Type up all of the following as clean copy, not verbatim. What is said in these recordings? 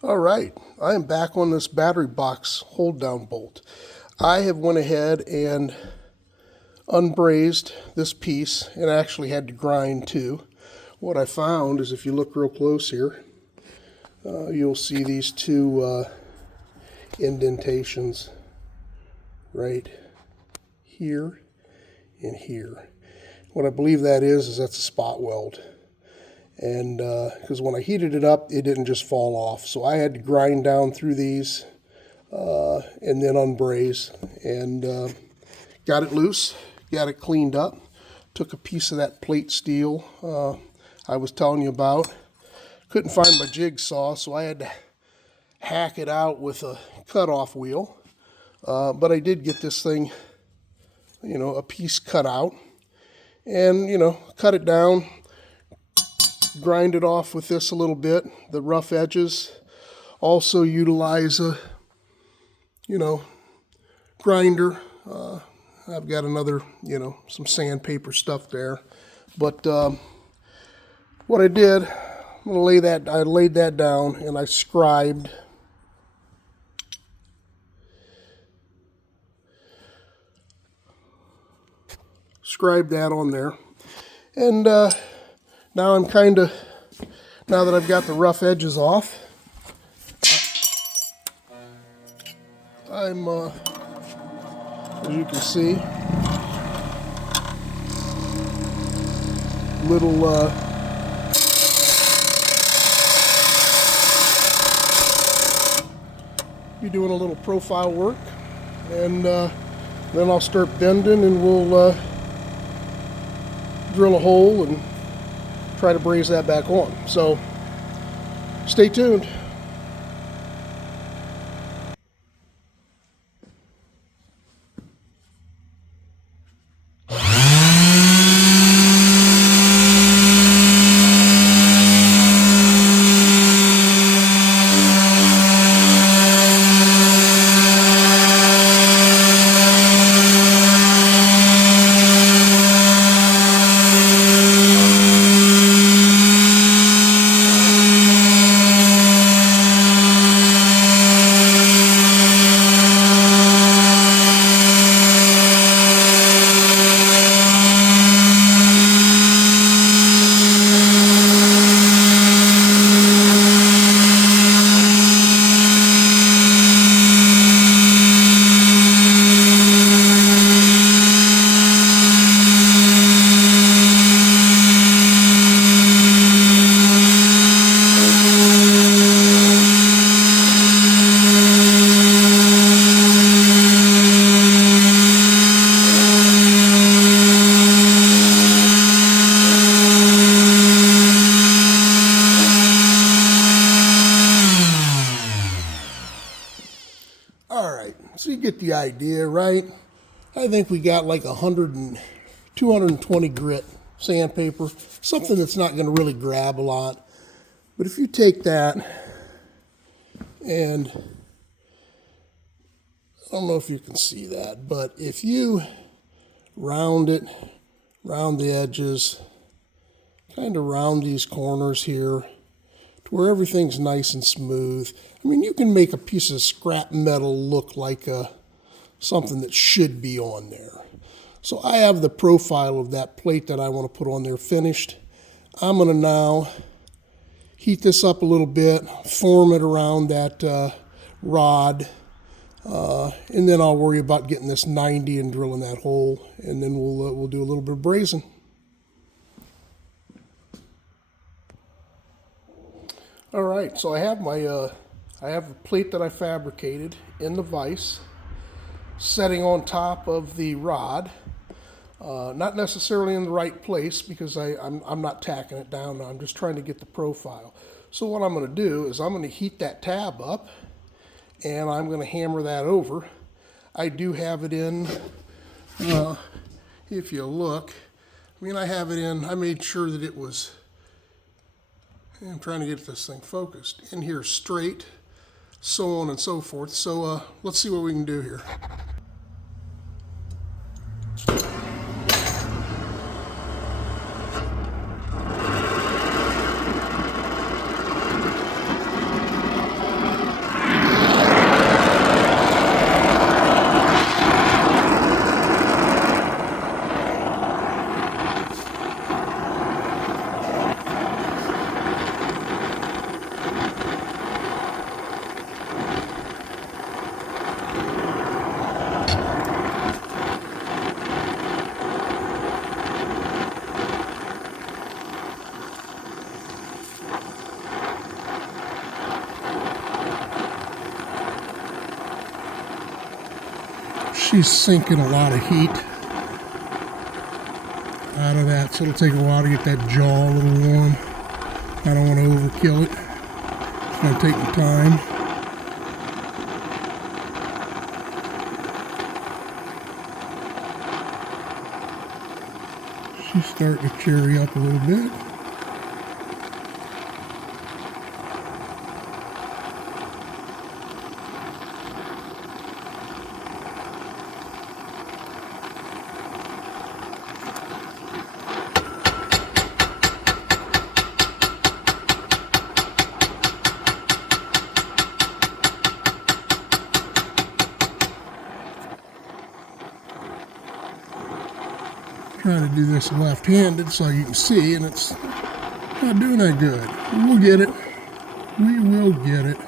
All right, I am back on this battery box hold down bolt. I have went ahead and unbrazed this piece and actually had to grind too. What I found is if you look real close here, you'll see these two indentations right here and here. What I believe that is that's a spot weld. And because when I heated it up, it didn't just fall off. So I had to grind down through these and then unbraze, and got it loose, got it cleaned up. Took a piece of that plate steel I was telling you about. Couldn't find my jigsaw, so I had to hack it out with a cutoff wheel. But I did get this thing, a piece cut out, and cut it down. Grind it off with this a little bit, the rough edges. Also utilize a, grinder. I've got another, some sandpaper stuff there. But what I did, I laid that down and I scribed. Scribed that on there. And now now that I've got the rough edges off, I'm, as you can see, be doing a little profile work, and then I'll start bending and we'll drill a hole and try to braze that back on. So stay tuned. So you get the idea, right? I think we got like 220 grit sandpaper, something that's not going to really grab a lot. But if you take that and, I don't know if you can see that, but if you round it, round the edges, kind of round these corners here to where everything's nice and smooth. I mean, you can make a piece of scrap metal look like something that should be on there. So I have the profile of that plate that I want to put on there finished. I'm going to now heat this up a little bit, form it around that rod, and then I'll worry about getting this 90 and drilling that hole, and then we'll do a little bit of brazing. All right, so I have I have the plate that I fabricated in the vise, setting on top of the rod. Not necessarily in the right place because I'm not tacking it down now. I'm just trying to get the profile. So what I'm going to do is I'm going to heat that tab up and I'm going to hammer that over. I do have it in, if you look, I mean, I have it in, I made sure that it was, I'm trying to get this thing focused, in here straight, so on and so forth. So let's see what we can do here. she's sinking a lot of heat out of that, so it'll take a while to get that jaw a little warm. I don't want to overkill it. It's going to take the time. She's starting to cherry up a little bit. Trying to do this left-handed so you can see, and it's not doing that good. We'll get it. We will get it.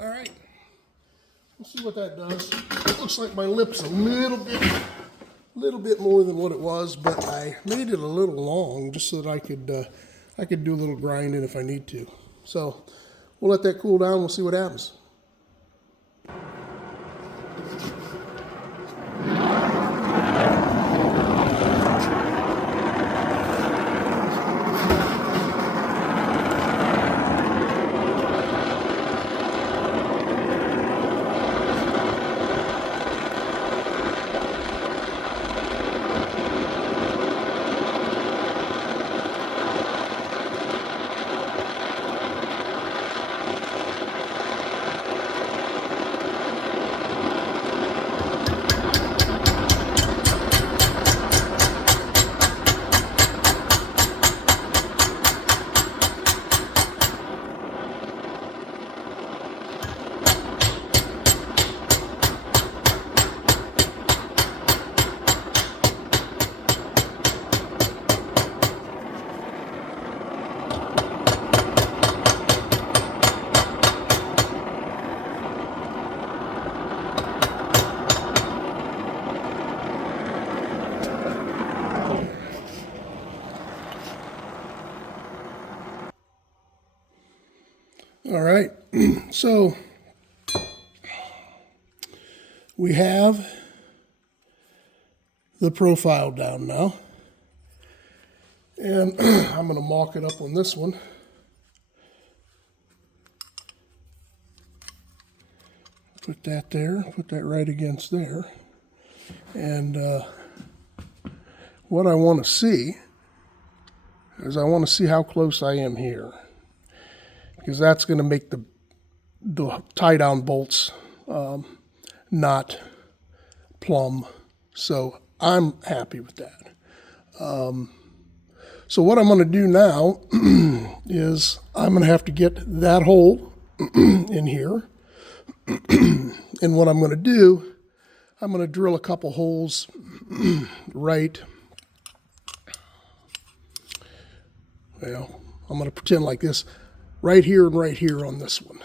All right, let's see what that does. It looks like my lip's a little bit more than what it was, but I made it a little long just so that I could do a little grinding if I need to. So we'll let that cool down. We'll see what happens. All right, so we have the profile down now, and I'm going to mock it up on this one. Put that there, put that right against there, and what I want to see is I want to see how close I am here, because that's going to make the tie-down bolts not plumb. So I'm happy with that. So what I'm going to do now is I'm going to have to get that hole in here. And what I'm going to do, I'm going to drill a couple holes right. Well, I'm going to pretend like this. Right here and right here on this one.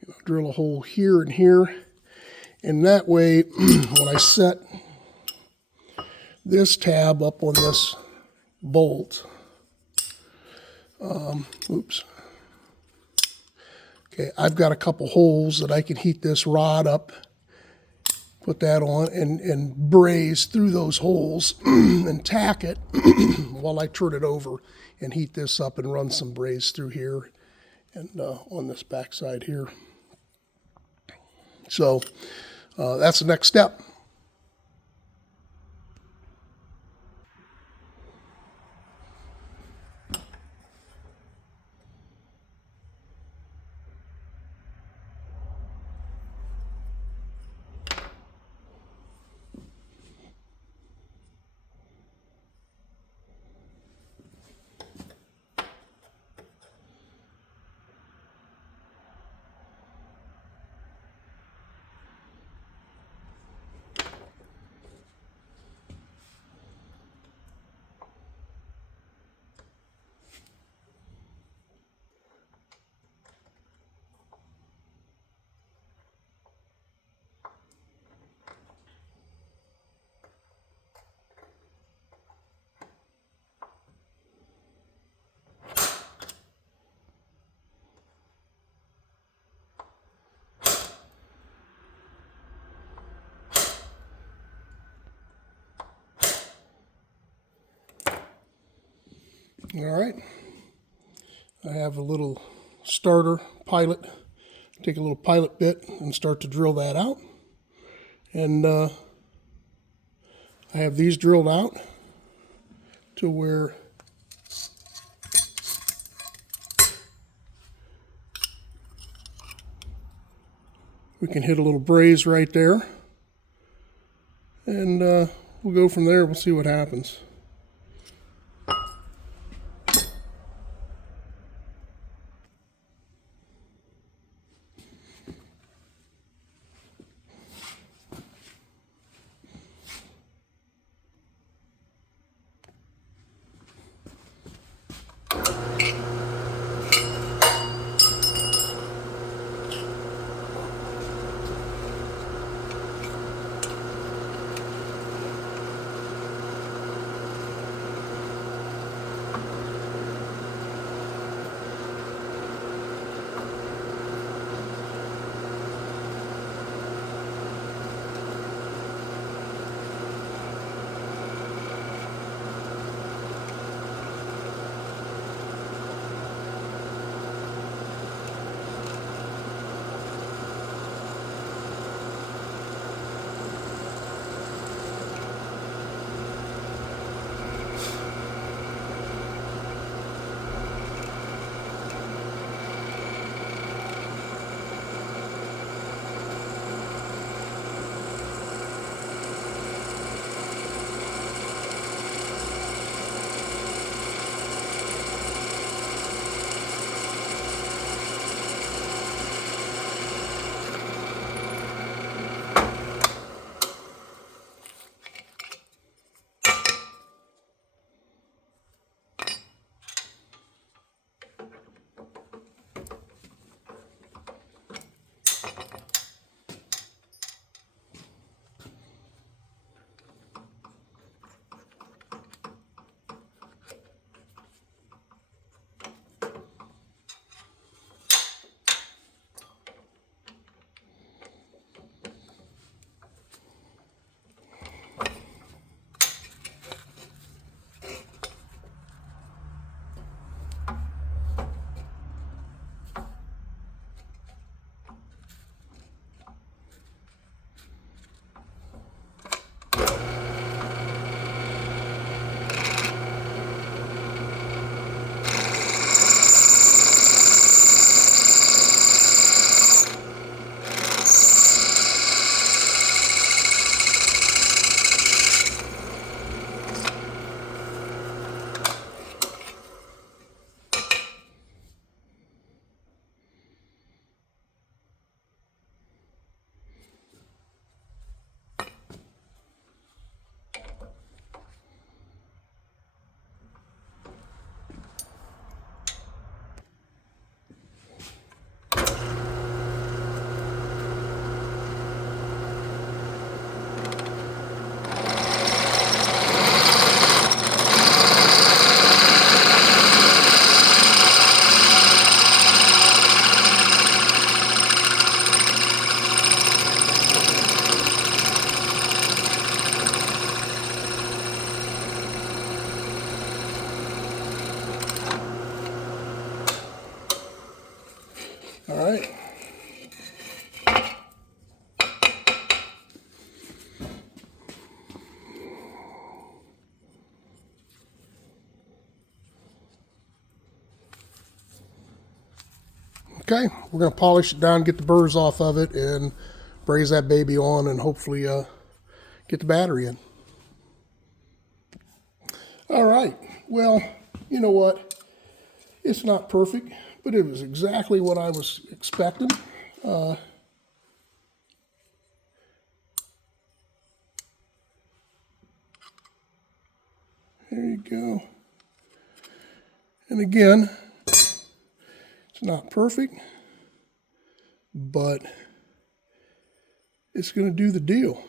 You know, drill a hole here and here. And that way, when I set this tab up on this bolt, oops. Okay, I've got a couple holes that I can heat this rod up, put that on, and braze through those holes and tack it while I turn it over and heat this up and run some braze through here and on this back side here. So that's the next step. All right, I have a little starter pilot. Take a little pilot bit and start to drill that out. And I have these drilled out to where we can hit a little braze right there. And we'll go from there. We'll see what happens. All right. Okay, we're going to polish it down, get the burrs off of it, and braze that baby on, and hopefully get the battery in. All right, well, you know what? It's not perfect, but it was exactly what I was expecting. There you go. And again, it's not perfect, but it's going to do the deal.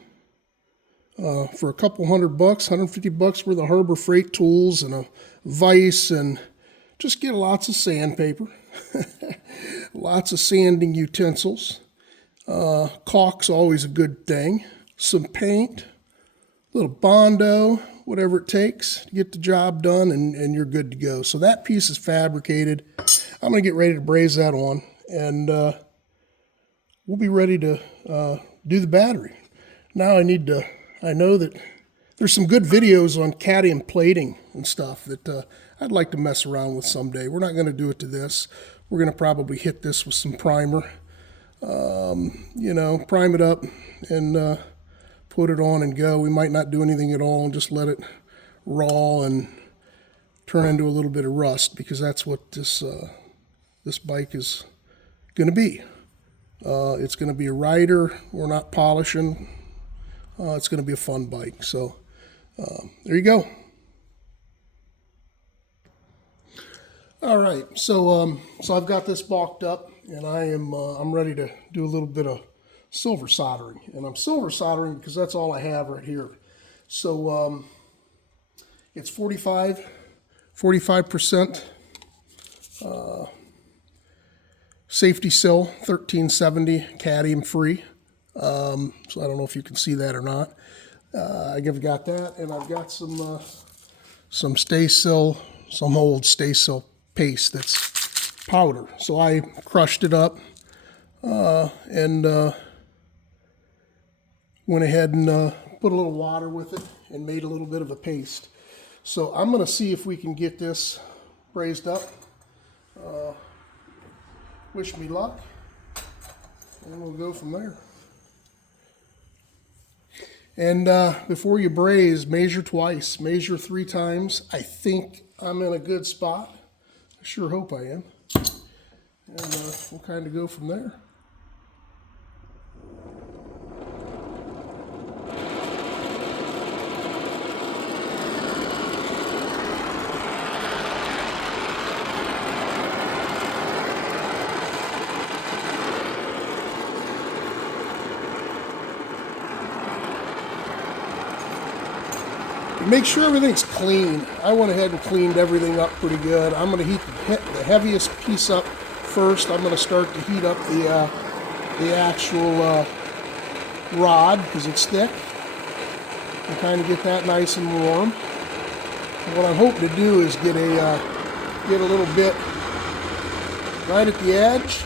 For a couple $100, $150 worth of Harbor Freight tools and a vise, and just get lots of sandpaper, lots of sanding utensils. Caulk's always a good thing. Some paint, a little Bondo, whatever it takes to get the job done, and you're good to go. So that piece is fabricated. I'm going to get ready to braze that on, and we'll be ready to do the battery. Now I know that there's some good videos on cadmium plating and stuff that I'd like to mess around with someday. We're not going to do it to this. We're going to probably hit this with some primer. You know, prime it up and put it on and go. We might not do anything at all and just let it raw and turn into a little bit of rust, because that's what this bike is going to be. It's going to be a rider. We're not polishing. It's going to be a fun bike. So there you go. All right, so I've got this balked up, and I'm ready to do a little bit of silver soldering, and I'm silver soldering because that's all I have right here. So it's 45% safety sill, 1370 cadmium free. So I don't know if you can see that or not. I've got that, and I've got some old stay sill paste that's powder. So I crushed it up and went ahead and put a little water with it and made a little bit of a paste. So I'm going to see if we can get this brazed up. Wish me luck, and we'll go from there. And before you braze, measure twice, measure 3 times. I think I'm in a good spot. I sure hope I am. And we'll kind of go from there. Make sure everything's clean. I went ahead and cleaned everything up pretty good. I'm going to heat the heaviest piece up first. I'm going to start to heat up the actual rod, because it's thick, and kind of get that nice and warm. And what I'm hoping to do is get a little bit right at the edge,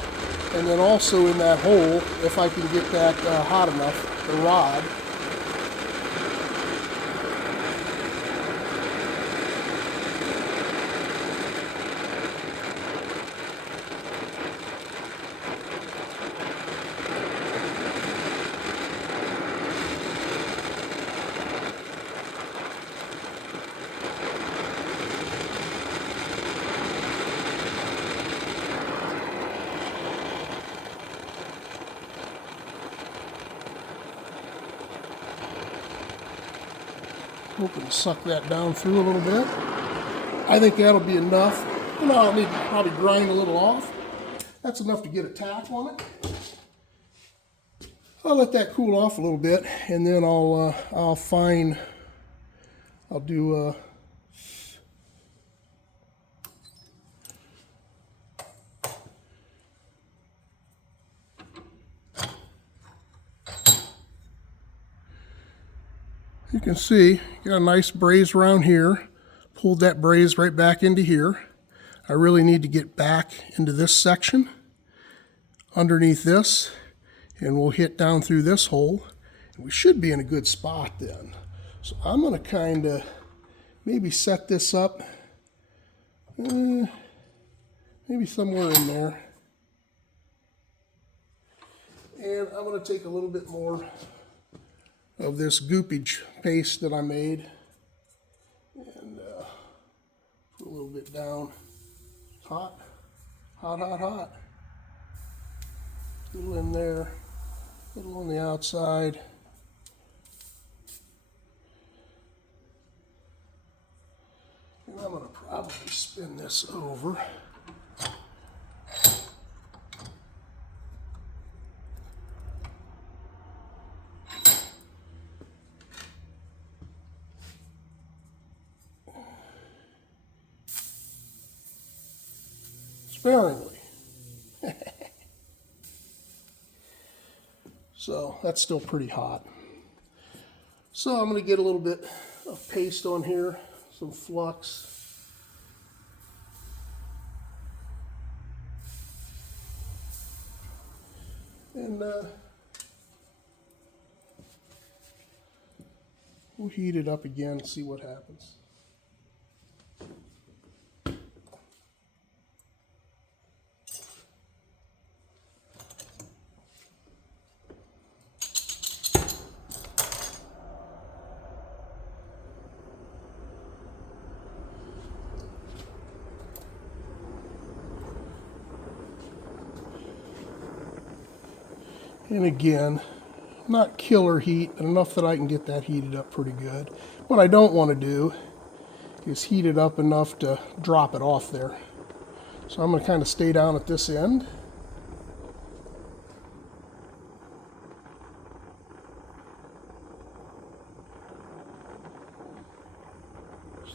and then also in that hole, if I can get that hot enough, the rod. Hoping to suck that down through a little bit. I think that'll be enough. You know, I'll need to probably grind a little off. That's enough to get a tap on it. I'll let that cool off a little bit, and then I'll do you can see, got a nice braze around here. Pulled that braze right back into here. I really need to get back into this section, underneath this, and we'll hit down through this hole. And we should be in a good spot then. So I'm going to kind of maybe set this up, maybe somewhere in there. And I'm going to take a little bit more of this goopage paste that I made and put a little bit down. Hot, hot, hot, hot. A little in there, a little on the outside. And I'm going to probably spin this over. Sparingly. So that's still pretty hot. So I'm going to get a little bit of paste on here, some flux. And we'll heat it up again and see what happens. And again, not killer heat, but enough that I can get that heated up pretty good. What I don't want to do is heat it up enough to drop it off there. So I'm going to kind of stay down at this end.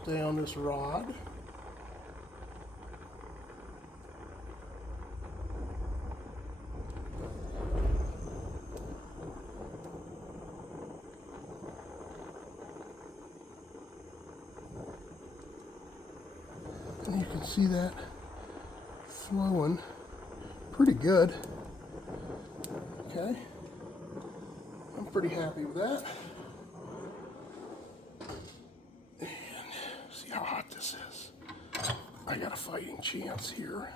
Stay on this rod. And you can see that flowing pretty good. Okay, I'm pretty happy with that. And see how hot this is. I got a fighting chance here.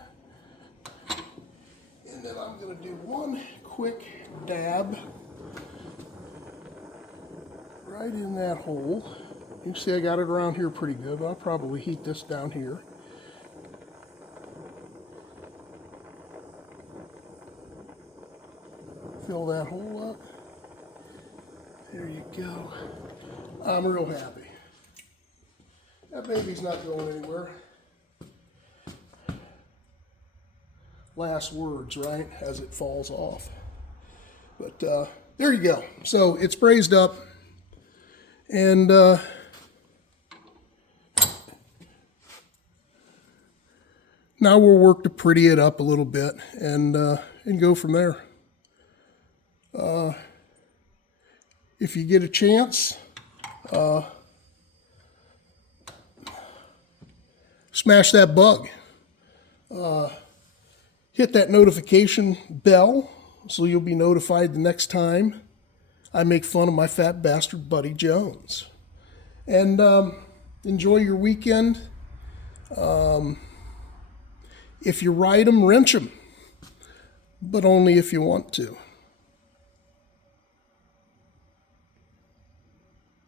And then I'm going to do one quick dab right in that hole. You can see I got it around here pretty good, but I'll probably heat this down here. Fill that hole up. There you go. I'm real happy. That baby's not going anywhere. Last words, right, as it falls off. But there you go. So it's braised up, and now we'll work to pretty it up a little bit and go from there. If you get a chance, smash that bug. Hit that notification bell so you'll be notified the next time I make fun of my fat bastard buddy Jones. And enjoy your weekend. If you ride them, wrench them, but only if you want to.